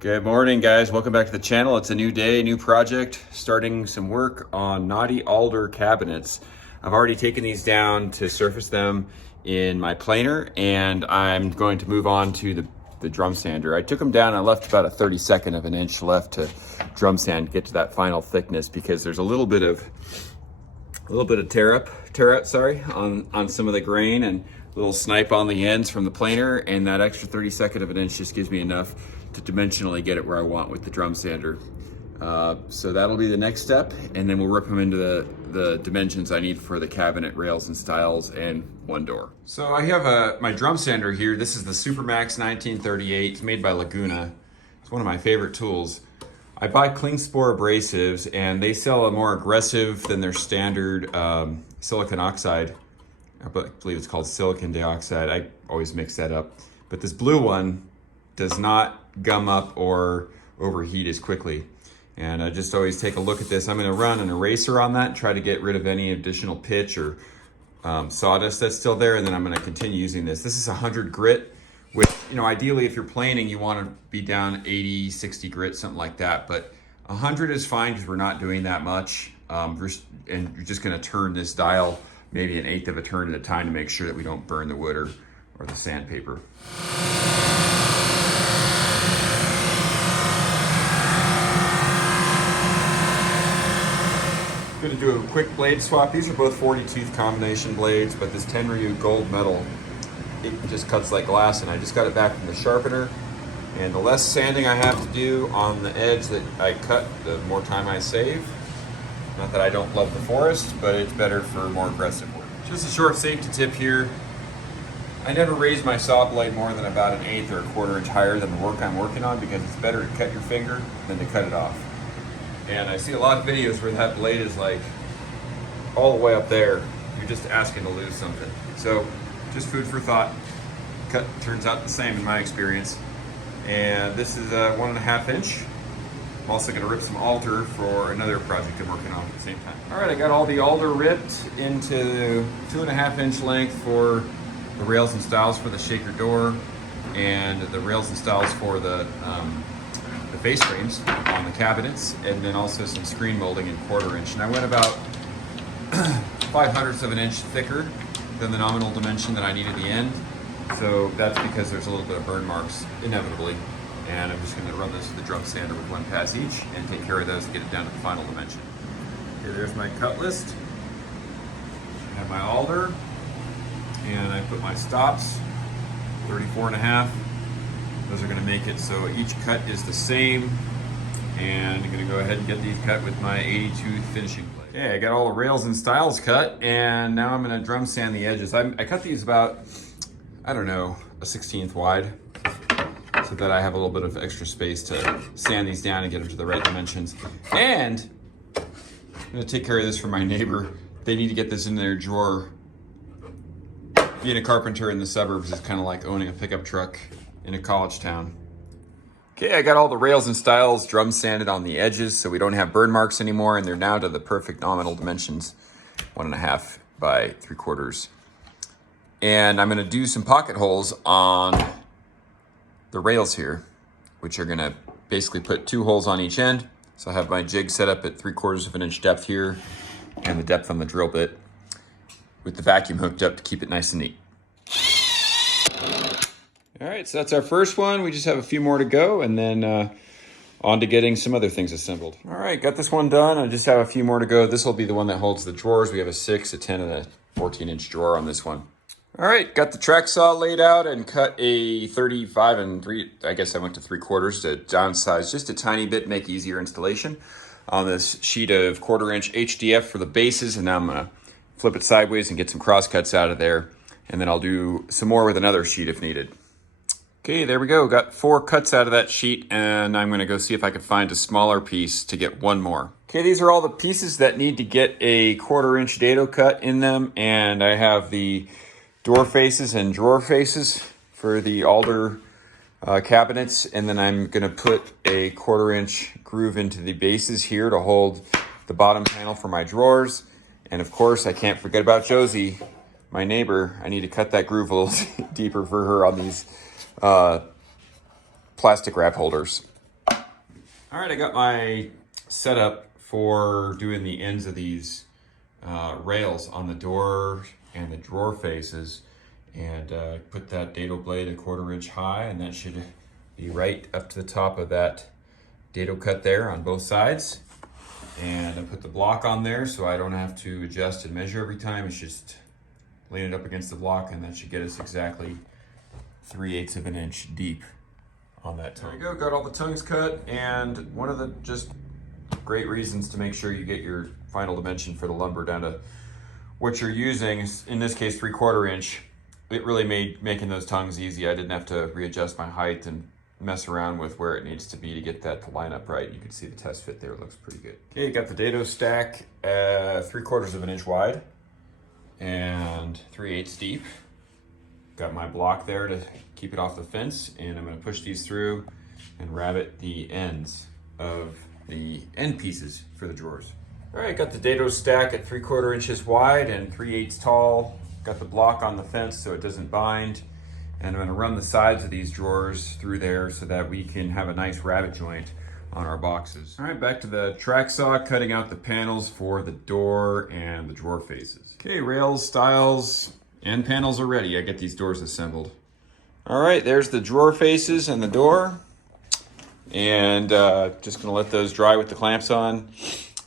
Good morning, guys. Welcome back to the channel. It's a new day, new project, starting some work on knotty alder cabinets. I've already taken these down to surface them in my planer, and I'm going to move on to the drum sander. I took them down. I left about a 32nd of an inch left to drum sand, get to that final thickness, because there's a little bit of tear out, on some of the grain, and a little snipe on the ends from the planer, and that extra 32nd of an inch just gives me enough to dimensionally get it where I want with the drum sander. So that'll be the next step, and then we'll rip them into the dimensions I need for the cabinet rails and stiles and one door. So I have my drum sander here. This is the Supermax 1938. It's made by Laguna. It's one of my favorite tools. I buy cling spore abrasives, and they sell a more aggressive than their standard silicon oxide. I believe it's called silicon dioxide. I always mix that up. But this blue one does not gum up or overheat as quickly. And I just always take a look at this. I'm gonna run an eraser on that and try to get rid of any additional pitch or sawdust that's still there, and then I'm gonna continue using this. This is 100 grit, which, ideally if you're planing, you wanna be down 80, 60 grit, something like that. But 100 is fine because we're not doing that much. And you're just gonna turn this dial maybe 1/8 of a turn at a time to make sure that we don't burn the wood or the sandpaper. I'm going to do a quick blade swap. These are both 40 tooth combination blades, but this Tenryu gold metal, it just cuts like glass, and I just got it back from the sharpener. And the less sanding I have to do on the edge that I cut, the more time I save. Not that I don't love the forest, but it's better for more aggressive work. Just a short safety tip here. I never raise my saw blade more than about 1/8 or 1/4 inch higher than the work I'm working on, because it's better to cut your finger than to cut it off. And I see a lot of videos where that blade is like all the way up there. You're just asking to lose something. So just food for thought. Cut turns out the same in my experience. And this is a 1.5 inch. I'm also gonna rip some alder for another project I'm working on at the same time. All right, I got all the alder ripped into 2.5 inch length for the rails and stiles for the shaker door, and the rails and stiles for the face frames on the cabinets, and then also some screen molding in 1/4 inch. And I went about 5/100ths of an inch thicker than the nominal dimension that I need at the end. So that's because there's a little bit of burn marks inevitably. And I'm just gonna run this with the drum sander with 1 pass each and take care of those and get it down to the final dimension. Okay, there's my cut list. I have my alder, and I put my stops, 34.5. Those are gonna make it so each cut is the same. And I'm gonna go ahead and get these cut with my 80 tooth finishing blade. Okay, I got all the rails and stiles cut, and now I'm gonna drum sand the edges. I cut these about, I don't know, a 1/16 wide, so that I have a little bit of extra space to sand these down and get them to the right dimensions. And I'm gonna take care of this for my neighbor. They need to get this in their drawer. Being a carpenter in the suburbs is kind of like owning a pickup truck in a college town. Okay, I got all the rails and stiles drum sanded on the edges so we don't have burn marks anymore, and they're now to the perfect nominal dimensions, 1.5 by 3/4. And I'm gonna do some pocket holes on the rails here, which are gonna basically put 2 holes on each end. So I have my jig set up at 3/4 of an inch depth here, and the depth on the drill bit with the vacuum hooked up to keep it nice and neat. All right, so that's our first one. We just have a few more to go, and then on to getting some other things assembled. All right, got this one done. I just have a few more to go. This will be the one that holds the drawers. We have a 6, a 10, and a 14 inch drawer on this one. All right, got the track saw laid out and cut a 35 and 3, I guess I went to 3/4 to downsize just a tiny bit, make easier installation on this sheet of 1/4 inch HDF for the bases. And now I'm gonna flip it sideways and get some cross cuts out of there. And then I'll do some more with another sheet if needed. Okay, there we go. Got 4 cuts out of that sheet, and I'm gonna go see if I can find a smaller piece to get 1 more. Okay, these are all the pieces that need to get a 1/4 inch dado cut in them, and I have the door faces and drawer faces for the alder cabinets, and then I'm gonna put a 1/4 inch groove into the bases here to hold the bottom panel for my drawers. And of course, I can't forget about Josie, my neighbor. I need to cut that groove a little deeper for her on these plastic wrap holders. All right, I got my setup for doing the ends of these rails on the door and the drawer faces, and put that dado blade 1/4 inch high, and that should be right up to the top of that dado cut there on both sides. And I put the block on there so I don't have to adjust and measure every time. It's just lean it up against the block, and that should get us exactly 3/8 of an inch deep on that tongue. There you go, got all the tongues cut, and one of the just great reasons to make sure you get your final dimension for the lumber down to what you're using, in this case 3/4 inch. It really made making those tongues easy. I didn't have to readjust my height and mess around with where it needs to be to get that to line up right. You can see the test fit there, it looks pretty good. Okay, you got the dado stack 3/4 of an inch wide and 3/8 deep. Got my block there to keep it off the fence, and I'm gonna push these through and rabbet the ends of the end pieces for the drawers. All right, got the dado stack at 3/4 inches wide and 3/8 tall. Got the block on the fence so it doesn't bind. And I'm gonna run the sides of these drawers through there so that we can have a nice rabbet joint on our boxes. All right, back to the track saw, cutting out the panels for the door and the drawer faces. Okay, rails, stiles, and panels are ready. I get these doors assembled. All right, there's the drawer faces and the door. And just gonna let those dry with the clamps on.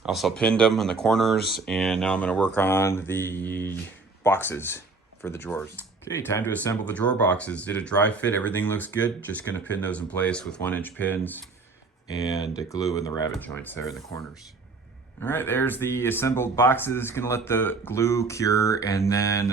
Also pinned them in the corners, and now I'm gonna work on the boxes for the drawers. Okay, time to assemble the drawer boxes. Did a dry fit, everything looks good. Just gonna pin those in place with 1-inch pins and glue in the rabbet joints there in the corners. All right, there's the assembled boxes. Gonna let the glue cure, and then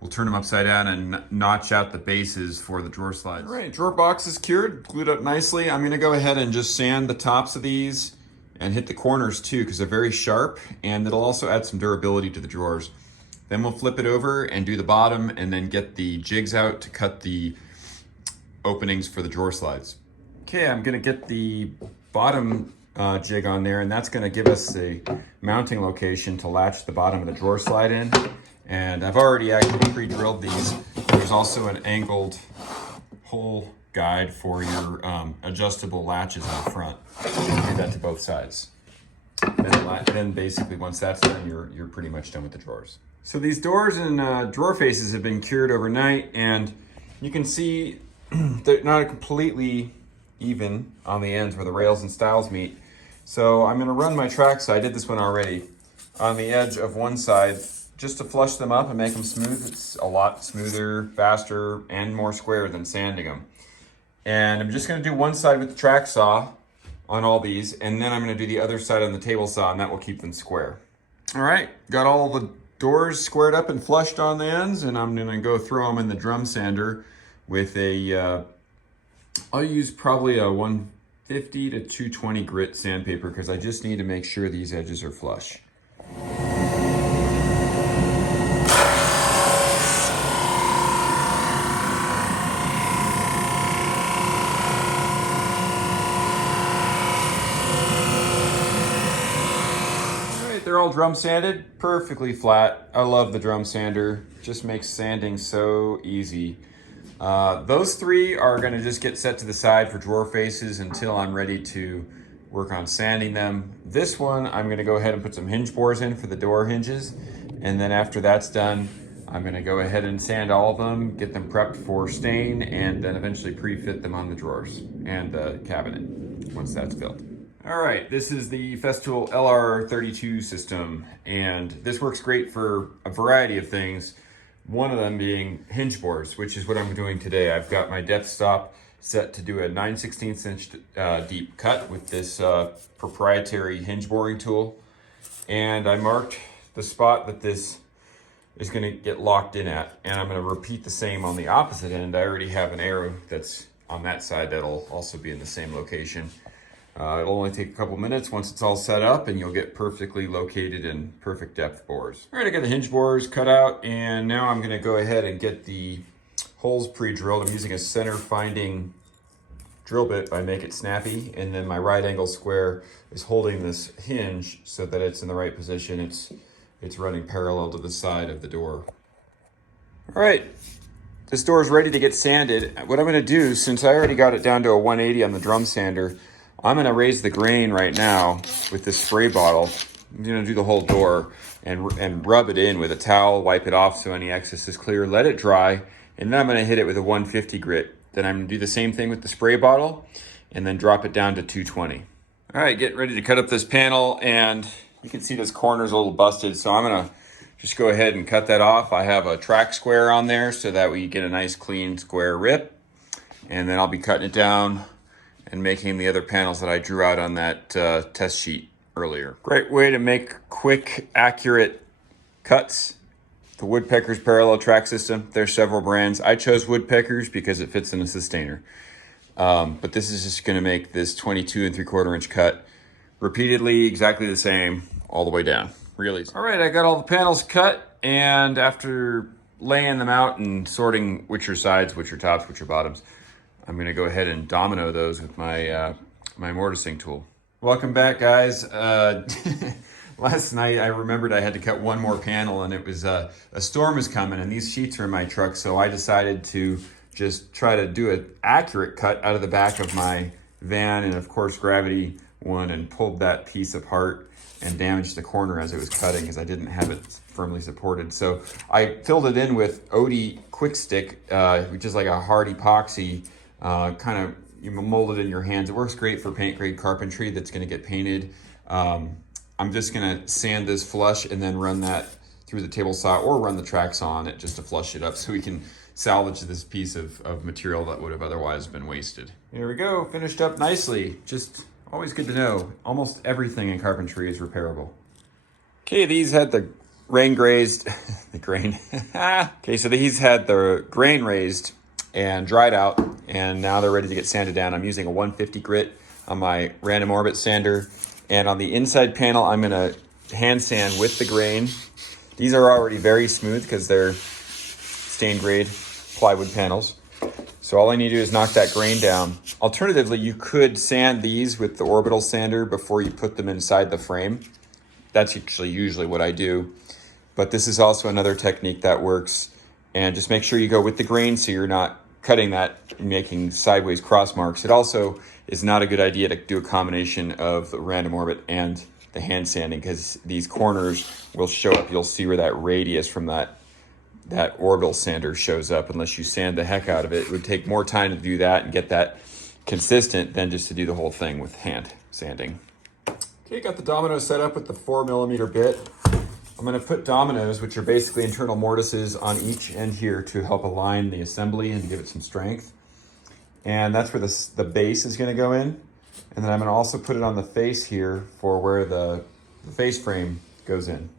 we'll turn them upside down and notch out the bases for the drawer slides. All right, drawer boxes cured, glued up nicely. I'm gonna go ahead and just sand the tops of these and hit the corners too, because they're very sharp, and it'll also add some durability to the drawers. Then we'll flip it over and do the bottom, and then get the jigs out to cut the openings for the drawer slides. Okay, I'm gonna get the bottom jig on there, and that's gonna give us a mounting location to latch the bottom of the drawer slide in. And I've already actually pre-drilled these. There's also an angled hole guide for your adjustable latches on the front. Do that to both sides. Then basically once that's done, you're pretty much done with the drawers. So these doors and drawer faces have been cured overnight, and you can see they're not completely even on the ends where the rails and stiles meet. So I'm gonna run my track saw, I did this one already, on the edge of one side just to flush them up and make them smooth. It's a lot smoother, faster, and more square than sanding them. And I'm just gonna do one side with the track saw on all these, and then I'm gonna do the other side on the table saw, and that will keep them square. All right, got all the doors squared up and flushed on the ends, and I'm gonna go throw them in the drum sander with a, I'll use probably a 150 to 220 grit sandpaper, because I just need to make sure these edges are flush. They're all drum sanded, perfectly flat. I love the drum sander. Just makes sanding so easy. Those three are gonna just get set to the side for drawer faces until I'm ready to work on sanding them. This one, I'm gonna go ahead and put some hinge bores in for the door hinges. And then after that's done, I'm gonna go ahead and sand all of them, get them prepped for stain, and then eventually pre-fit them on the drawers and the cabinet once that's built. All right, this is the Festool LR32 system, and this works great for a variety of things. One of them being hinge bores, which is what I'm doing today. I've got my depth stop set to do a 9/16 inch deep cut with this proprietary hinge boring tool. And I marked the spot that this is gonna get locked in at, and I'm gonna repeat the same on the opposite end. I already have an arrow that's on that side that'll also be in the same location. It'll only take a couple minutes once it's all set up, and you'll get perfectly located and perfect depth bores. All right, I got the hinge bores cut out, and now I'm gonna go ahead and get the holes pre-drilled. I'm using a center finding drill bit by Make It Snappy, and then my right angle square is holding this hinge so that it's in the right position. It's running parallel to the side of the door. All right, this door is ready to get sanded. What I'm gonna do, since I already got it down to a 180 on the drum sander, I'm gonna raise the grain right now with this spray bottle. I'm gonna do the whole door and rub it in with a towel, wipe it off so any excess is clear, let it dry, and then I'm gonna hit it with a 150 grit. Then I'm gonna do the same thing with the spray bottle and then drop it down to 220. All right, getting ready to cut up this panel, and you can see this corner's a little busted, so I'm gonna just go ahead and cut that off. I have a track square on there so that we get a nice clean square rip, and then I'll be cutting it down and making the other panels that I drew out on that test sheet earlier. Great way to make quick, accurate cuts. The Woodpecker's parallel track system. There's several brands. I chose Woodpecker's because it fits in a sustainer. But this is just gonna make this 22 3/4 inch cut repeatedly exactly the same all the way down. Really easy. All right, I got all the panels cut, and after laying them out and sorting which are sides, which are tops, which are bottoms, I'm gonna go ahead and domino those with my my mortising tool. Welcome back, guys. Last night I remembered I had to cut one more panel, and it was a storm is coming, and these sheets are in my truck, so I decided to just try to do an accurate cut out of the back of my van, and of course gravity won and pulled that piece apart and damaged the corner as it was cutting because I didn't have it firmly supported. So I filled it in with OD Quick Stick, which is like a hard epoxy, kind of, you mold it in your hands. It works great for paint grade carpentry that's gonna get painted. I'm just gonna sand this flush and then run that through the table saw or run the track saw on it just to flush it up so we can salvage this piece of material that would have otherwise been wasted. Here we go, finished up nicely. Just always good to know, almost everything in carpentry is repairable. Okay, these had the grain grazed, the grain. Okay, so these had the grain raised and dried out, and now they're ready to get sanded down. I'm using a 150 grit on my random orbit sander, and on the inside panel, I'm gonna hand sand with the grain. These are already very smooth because they're stained grade plywood panels. So all I need to do is knock that grain down. Alternatively, you could sand these with the orbital sander before you put them inside the frame. That's actually usually what I do. But this is also another technique that works. And just make sure you go with the grain so you're not cutting that and making sideways cross marks. It also is not a good idea to do a combination of the random orbit and the hand sanding because these corners will show up. You'll see where that radius from that orbital sander shows up unless you sand the heck out of it. It would take more time to do that and get that consistent than just to do the whole thing with hand sanding. Okay, got the dominoes set up with the 4mm bit. I'm gonna put dominoes, which are basically internal mortises, on each end here to help align the assembly and to give it some strength. And that's where the base is gonna go in. And then I'm gonna also put it on the face here for where the face frame goes in.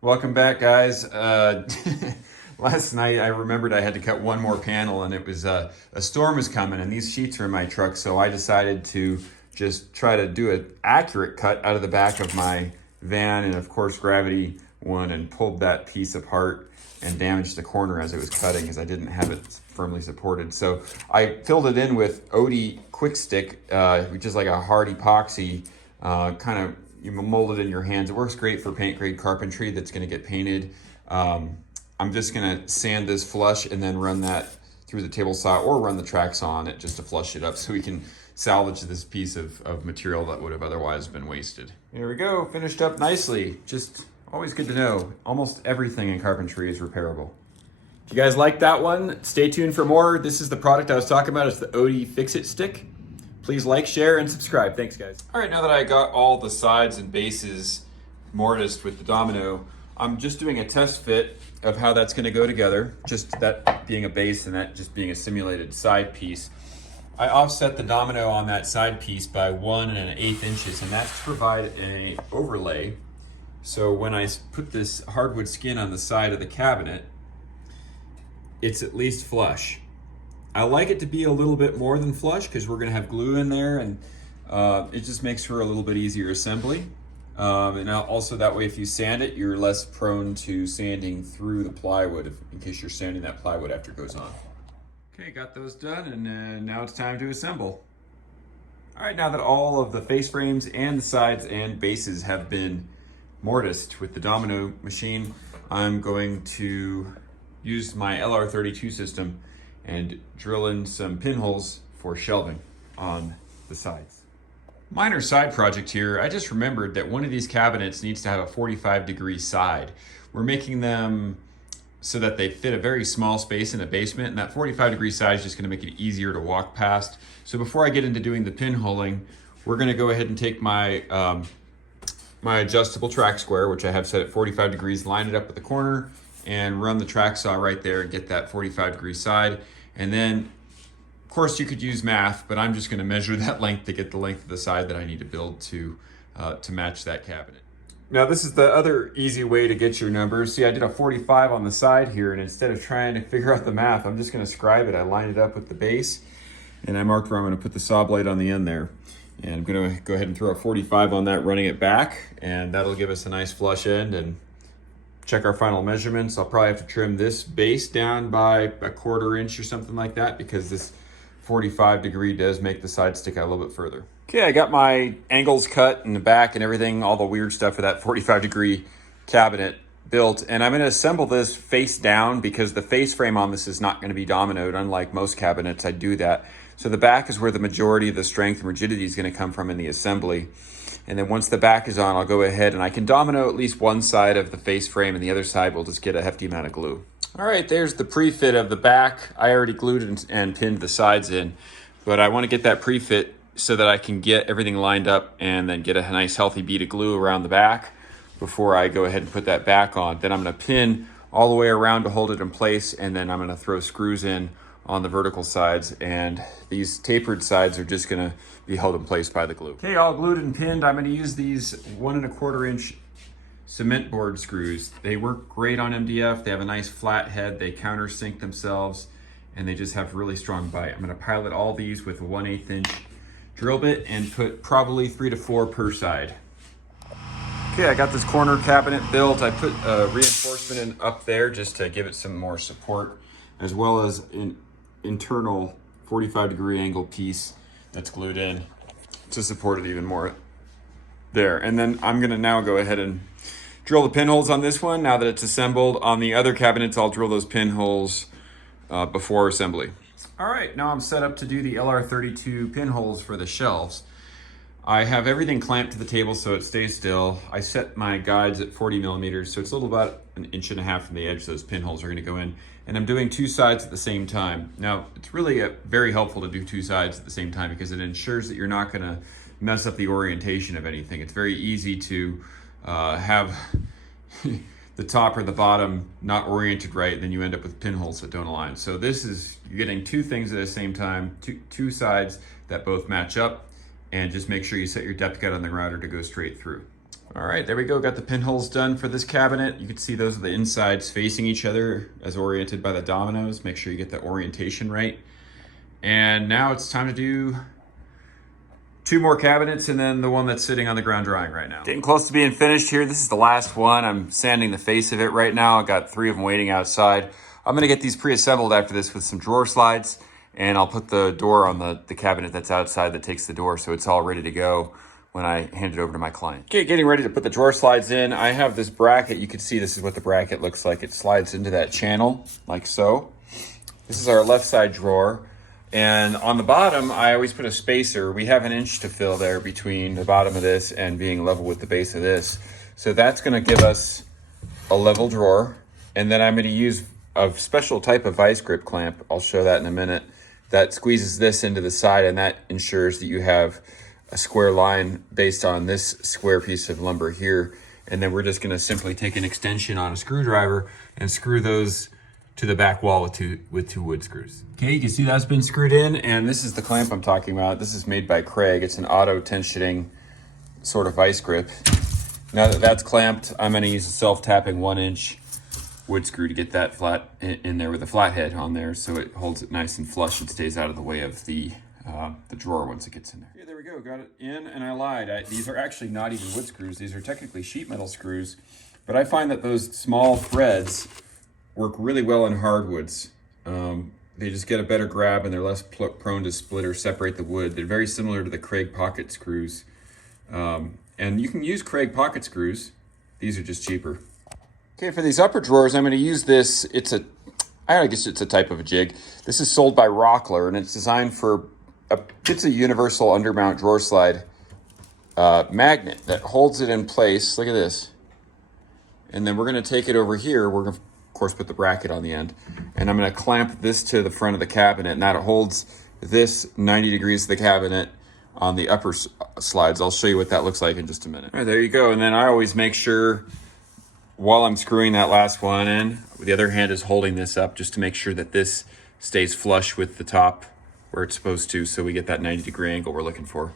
Welcome back, guys. Last night I remembered I had to cut one more panel, and it was a storm is coming, and these sheets are in my truck, so I decided to just try to do an accurate cut out of the back of my van, and of course gravity won and pulled that piece apart and damaged the corner as it was cutting because I didn't have it firmly supported. So I filled it in with OD Quick Stick, which is like a hard epoxy, kind of, you mold it in your hands. It works great for paint grade carpentry that's gonna get painted. I'm just gonna sand this flush and then run that through the table saw or run the track saw on it just to flush it up so we can salvage this piece of material that would have otherwise been wasted. Here we go, finished up nicely. Just always good to know, almost everything in carpentry is repairable. If you guys like that one, stay tuned for more. This is the product I was talking about. It's the OD Fix-It Stick. Please like, share, and subscribe. Thanks, guys. All right, now that I got all the sides and bases mortised with the domino, I'm just doing a test fit of how that's gonna go together, just that being a base and that just being a simulated side piece. I offset the domino on that side piece by 1 1/8 inches, and that's to provide an overlay. So when I put this hardwood skin on the side of the cabinet, it's at least flush. I like it to be a little bit more than flush because we're gonna have glue in there, and it just makes for a little bit easier assembly. And also that way, if you sand it, you're less prone to sanding through the plywood in case you're sanding that plywood after it goes on. Okay, got those done, and now it's time to assemble. All right, now that all of the face frames and the sides and bases have been mortised with the domino machine, I'm going to use my LR32 system and drill in some pinholes for shelving on the sides. Minor side project here. I just remembered that one of these cabinets needs to have a 45-degree side. We're making them so that they fit a very small space in the basement, and that 45-degree side is just going to make it easier to walk past. So before I get into doing the pinholing, we're going to go ahead and take my my adjustable track square, which I have set at 45 degrees, line it up with the corner, and run the track saw right there and get that 45-degree side. And then, of course, you could use math, but I'm just going to measure that length to get the length of the side that I need to build to match that cabinet. Now, this is the other easy way to get your numbers. See, I did a 45 on the side here, and instead of trying to figure out the math, I'm just going to scribe it. I lined it up with the base, and I marked where I'm going to put the saw blade on the end there. And I'm going to go ahead and throw a 45 on that, running it back, and that'll give us a nice flush end. And check our final measurements. I'll probably have to trim this base down by a 1/4 inch or something like that, because this 45-degree does make the side stick out a little bit further. Okay, I got my angles cut in the back and everything, all the weird stuff for that 45-degree cabinet built. And I'm going to assemble this face down because the face frame on this is not going to be dominoed. Unlike most cabinets, I do that. So the back is where the majority of the strength and rigidity is going to come from in the assembly. And then once the back is on, I'll go ahead and I can domino at least one side of the face frame, and the other side will just get a hefty amount of glue. All right, there's the pre-fit of the back. I already glued and pinned the sides in, but I want to get that pre-fit so that I can get everything lined up and then get a nice healthy bead of glue around the back before I go ahead and put that back on. Then I'm going to pin all the way around to hold it in place, and then I'm going to throw screws in on the vertical sides, and these tapered sides are just going to be held in place by the glue. Okay, all glued and pinned. I'm going to use these 1 1/4 inch cement board screws. They work great on MDF. They have a nice flat head. They countersink themselves, and they just have really strong bite. I'm going to pilot all these with a 1/8 inch drill bit and put probably 3 to 4 per side. Okay, I got this corner cabinet built. I put a reinforcement in up there just to give it some more support, as well as an internal 45-degree angle piece that's glued in to support it even more there. And then I'm gonna now go ahead and drill the pinholes on this one now that it's assembled. On the other cabinets, I'll drill those pinholes before assembly. All right, now I'm set up to do the LR32 pinholes for the shelves. I have everything clamped to the table so it stays still. I set my guides at 40 millimeters, so it's a little about 1.5 inches from the edge those pinholes are gonna go in. And I'm doing 2 sides at the same time. Now, it's really very helpful to do 2 sides at the same time because it ensures that you're not gonna mess up the orientation of anything. It's very easy to have the top or the bottom not oriented right, and then you end up with pinholes that don't align. So this is, you're getting 2 things at the same time, two sides that both match up, and just make sure you set your depth cut on the router to go straight through. All right, there we go. Got the pinholes done for this cabinet. You can see those are the insides facing each other as oriented by the dominoes. Make sure you get the orientation right. And now it's time to do 2 more cabinets and then the one that's sitting on the ground drying right now. Getting close to being finished here. This is the last one. I'm sanding the face of it right now. I got 3 of them waiting outside. I'm gonna get these pre-assembled after this with some drawer slides, and I'll put the door on the cabinet that's outside that takes the door, so it's all ready to go when I hand it over to my client. Okay, getting ready to put the drawer slides in. I have this bracket. You can see this is what the bracket looks like. It slides into that channel like so. This is our left side drawer. And on the bottom, I always put a spacer. We have 1 inch to fill there between the bottom of this and being level with the base of this. So that's gonna give us a level drawer. And then I'm gonna use a special type of vice grip clamp. I'll show that in a minute. That squeezes this into the side, and that ensures that you have a square line based on this square piece of lumber here. And then we're just gonna simply take an extension on a screwdriver and screw those to the back wall with two wood screws. Okay, you can see that's been screwed in, and this is the clamp I'm talking about. This is made by Craig. It's an auto tensioning sort of vice grip. Now that that's clamped, I'm gonna use a self-tapping 1 inch wood screw to get that flat in there with a flat head on there, so it holds it nice and flush and stays out of the way of the drawer once it gets in there. Okay, there we go, got it in, and I lied. These are actually not even wood screws. These are technically sheet metal screws, but I find that those small threads work really well in hardwoods. They just get a better grab and they're less prone to split or separate the wood. They're very similar to the Craig pocket screws. And you can use Craig pocket screws. These are just cheaper. Okay, for these upper drawers, I'm gonna use this. I guess it's a type of a jig. This is sold by Rockler, and it's designed for, it's a universal undermount drawer slide magnet that holds it in place. Look at this. And then we're going to take it over here. We're going to, of course, put the bracket on the end. And I'm going to clamp this to the front of the cabinet. And that holds this 90 degrees to the cabinet on the upper slides. I'll show you what that looks like in just a minute. All right, there you go. And then I always make sure while I'm screwing that last one in, the other hand is holding this up just to make sure that this stays flush with the top where it's supposed to, so we get that 90-degree angle we're looking for.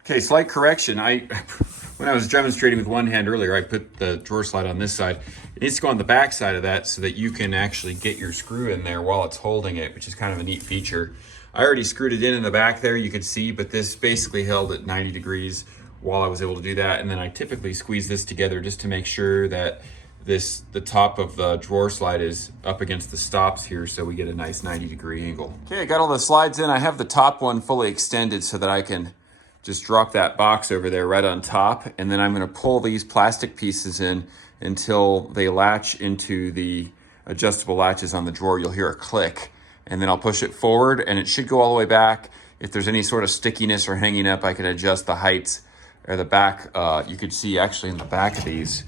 Okay, slight correction. When I was demonstrating with one hand earlier, I put the drawer slide on this side. It needs to go on the back side of that so that you can actually get your screw in there while it's holding it, which is kind of a neat feature. I already screwed it in the back there, you could see, but this basically held at 90 degrees while I was able to do that. And then I typically squeeze this together just to make sure that the top of the drawer slide is up against the stops here so we get a nice 90-degree angle. Okay, I got all the slides in. I have the top one fully extended so that I can just drop that box over there right on top. And then I'm gonna pull these plastic pieces in until they latch into the adjustable latches on the drawer. You'll hear a click. And then I'll push it forward and it should go all the way back. If there's any sort of stickiness or hanging up, I can adjust the heights or the back. You could see actually in the back of these,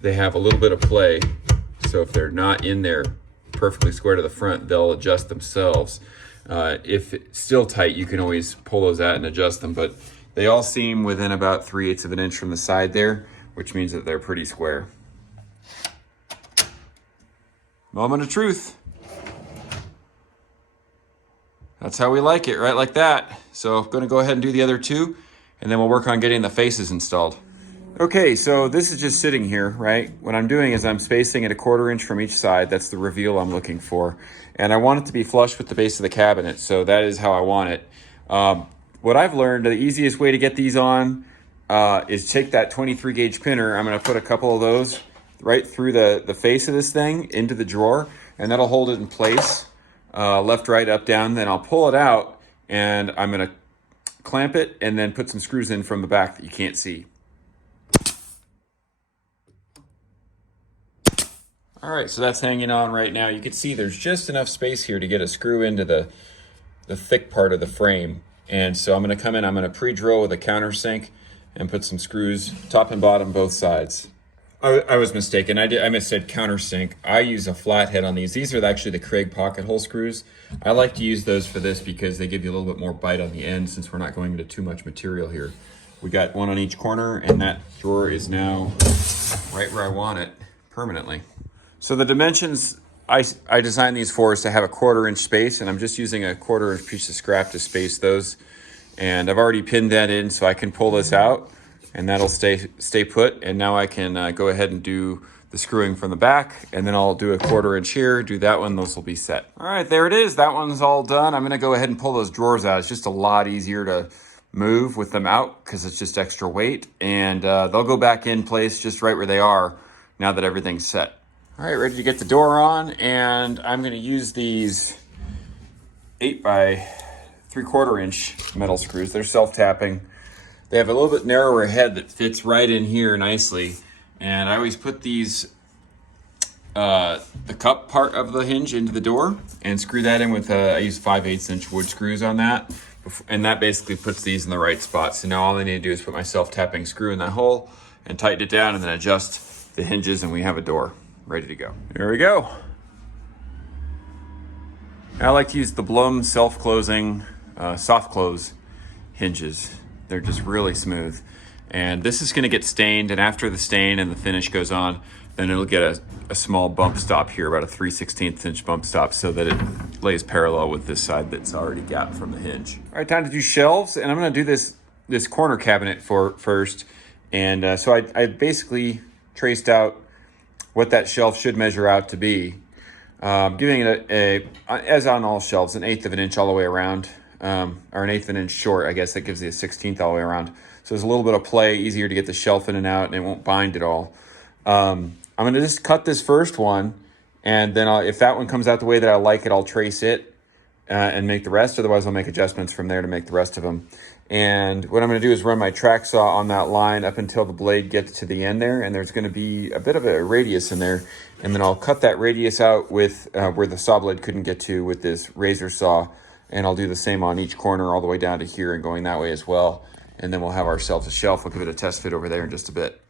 they have a little bit of play. So if they're not in there perfectly square to the front, they'll adjust themselves. If it's still tight, you can always pull those out and adjust them, but they all seem within about 3/8 of an inch from the side there, which means that they're pretty square. Moment of truth. That's how we like it, right like that. So I'm gonna go ahead and do the other two, and then we'll work on getting the faces installed. Okay, so this is just sitting here, right? What I'm doing is I'm spacing it 1/4 inch from each side. That's the reveal I'm looking for. And I want it to be flush with the base of the cabinet, so that is how I want it. What I've learned, the easiest way to get these on is take that 23 gauge pinner. I'm gonna put a couple of those right through the face of this thing into the drawer, and that'll hold it in place. Left, right, up, down. Then I'll pull it out and I'm gonna clamp it and then put some screws in from the back that you can't see. All right, so that's hanging on right now. You can see there's just enough space here to get a screw into the thick part of the frame. And so I'm gonna come in, I'm gonna pre-drill with a countersink and put some screws top and bottom, both sides. I was mistaken. I missaid countersink. I use a flathead on these. These are actually the Craig pocket hole screws. I like to use those for this because they give you a little bit more bite on the end since we're not going into too much material here. We got one on each corner and that drawer is now right where I want it permanently. So the dimensions I designed these for is to have a 1/4 inch space, and I'm just using a 1/4 inch piece of scrap to space those. And I've already pinned that in so I can pull this out and that'll stay put. And now I can go ahead and do the screwing from the back, and then I'll do a 1/4 inch here, do that one, those will be set. All right, there it is. That one's all done. I'm gonna go ahead and pull those drawers out. It's just a lot easier to move with them out because it's just extra weight, and they'll go back in place just right where they are now that everything's set. All right, ready to get the door on, and I'm gonna use these 8 by 3/4 inch metal screws. They're self-tapping. They have a little bit narrower head that fits right in here nicely. And I always put these, the cup part of the hinge into the door and screw that in with, I use 5/8 inch wood screws on that. And that basically puts these in the right spot. So now all I need to do is put my self-tapping screw in that hole and tighten it down and then adjust the hinges, and we have a door ready to go. There we go. I like to use the Blum self-closing, soft close hinges. They're just really smooth. And this is gonna get stained, and after the stain and the finish goes on, then it'll get a small bump stop here, about a 3/16 inch bump stop, so that it lays parallel with this side that's already gapped from the hinge. All right, time to do shelves, and I'm gonna do this corner cabinet first. And so I basically traced out what that shelf should measure out to be. Giving it as on all shelves, 1/8 of an inch all the way around. Or 1/8 of an inch short, I guess that gives you a 1/16 all the way around. So there's a little bit of play, easier to get the shelf in and out, and it won't bind at all. I'm gonna just cut this first one, and then if that one comes out the way that I like it, I'll trace it and make the rest. Otherwise, I'll make adjustments from there to make the rest of them. And what I'm gonna do is run my track saw on that line up until the blade gets to the end there, and there's gonna be a bit of a radius in there. And then I'll cut that radius out with where the saw blade couldn't get to with this razor saw. And I'll do the same on each corner all the way down to here and going that way as well. and then we'll have ourselves a shelf. We'll give it a test fit over there in just a bit.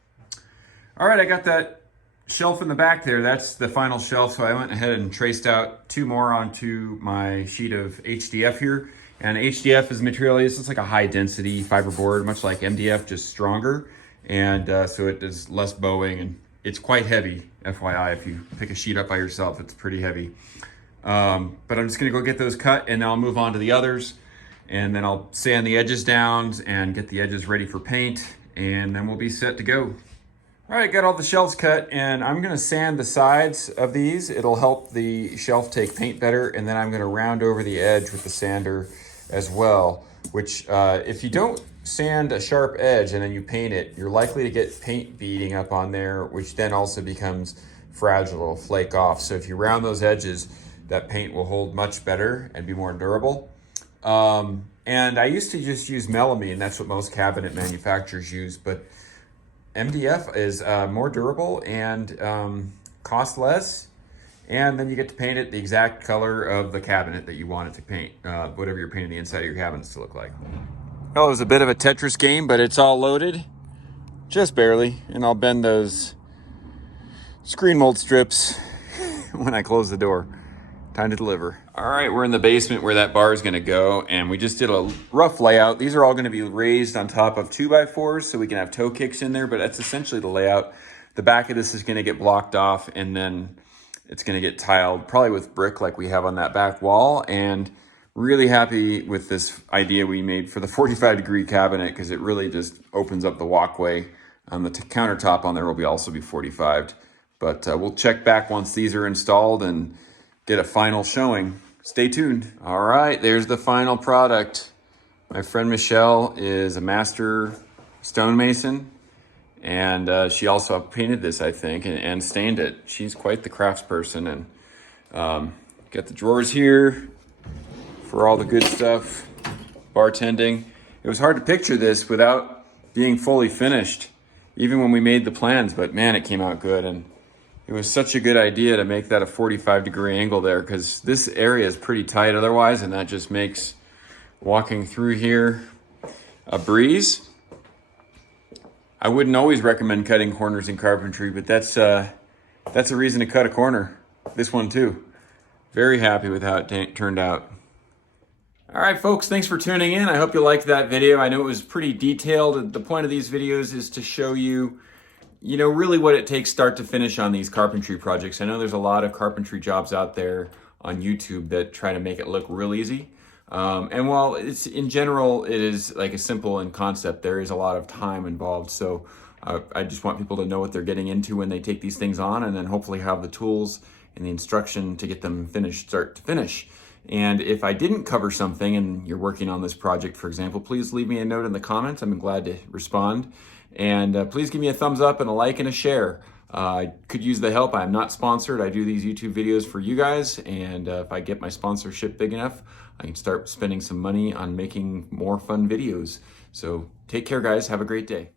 All right, I got that shelf in the back there. That's the final shelf. So I went ahead and traced out 2 more onto my sheet of HDF here. And HDF is material, it's like a high density fiberboard, much like MDF, just stronger. And so it does less bowing, and it's quite heavy, FYI. If you pick a sheet up by yourself, it's pretty heavy. But I'm just gonna go get those cut, and then I'll move on to the others. And then I'll sand the edges down and get the edges ready for paint, and then we'll be set to go. All right, got all the shelves cut, and I'm gonna sand the sides of these. It'll help the shelf take paint better, and then I'm gonna round over the edge with the sander as well, which if you don't sand a sharp edge and then you paint it, you're likely to get paint beading up on there, which then also becomes fragile, it'll flake off. So if you round those edges, that paint will hold much better and be more durable. And I used to just use melamine, that's what most cabinet manufacturers use, but MDF is more durable and costs less, and then you get to paint it the exact color of the cabinet that you want it to paint, whatever you're painting the inside of your cabinets to look like. Well, it was a bit of a Tetris game, but it's all loaded, just barely, and I'll bend those screen mold strips when I close the door. Time to deliver. All right, we're in the basement where that bar is gonna go, and we just did a rough layout. These are all gonna be raised on top of 2x4s so we can have toe kicks in there, but that's essentially the layout. The back of this is gonna get blocked off, and then it's gonna get tiled, probably with brick like we have on that back wall. And really happy with this idea we made for the 45-degree cabinet, because it really just opens up the walkway. The countertop on there will also be 45'd, but we'll check back once these are installed and get a final showing. Stay tuned. All right, there's the final product. My friend Michelle is a master stonemason, and she also painted this, I think, and stained it. She's quite the craftsperson. And got the drawers here for all the good stuff, bartending. It was hard to picture this without being fully finished, even when we made the plans, but man, it came out good. And it was such a good idea to make that a 45-degree angle there, because this area is pretty tight otherwise, and that just makes walking through here a breeze. I wouldn't always recommend cutting corners in carpentry, but that's a reason to cut a corner. This one too. Very happy with how it turned out. All right, folks, thanks for tuning in. I hope you liked that video. I know it was pretty detailed. The point of these videos is to show you, really what it takes start to finish on these carpentry projects. I know there's a lot of carpentry jobs out there on YouTube that try to make it look real easy. And while it's in general, it is like a simple in concept, there is a lot of time involved. So I just want people to know what they're getting into when they take these things on, and then hopefully have the tools and the instruction to get them finished, start to finish. And if I didn't cover something and you're working on this project, for example, please leave me a note in the comments. I'm glad to respond. And please give me a thumbs up and a like and a share. I could use the help. I'm not sponsored. I do these YouTube videos for you guys. And if I get my sponsorship big enough, I can start spending some money on making more fun videos. So take care, guys. Have a great day.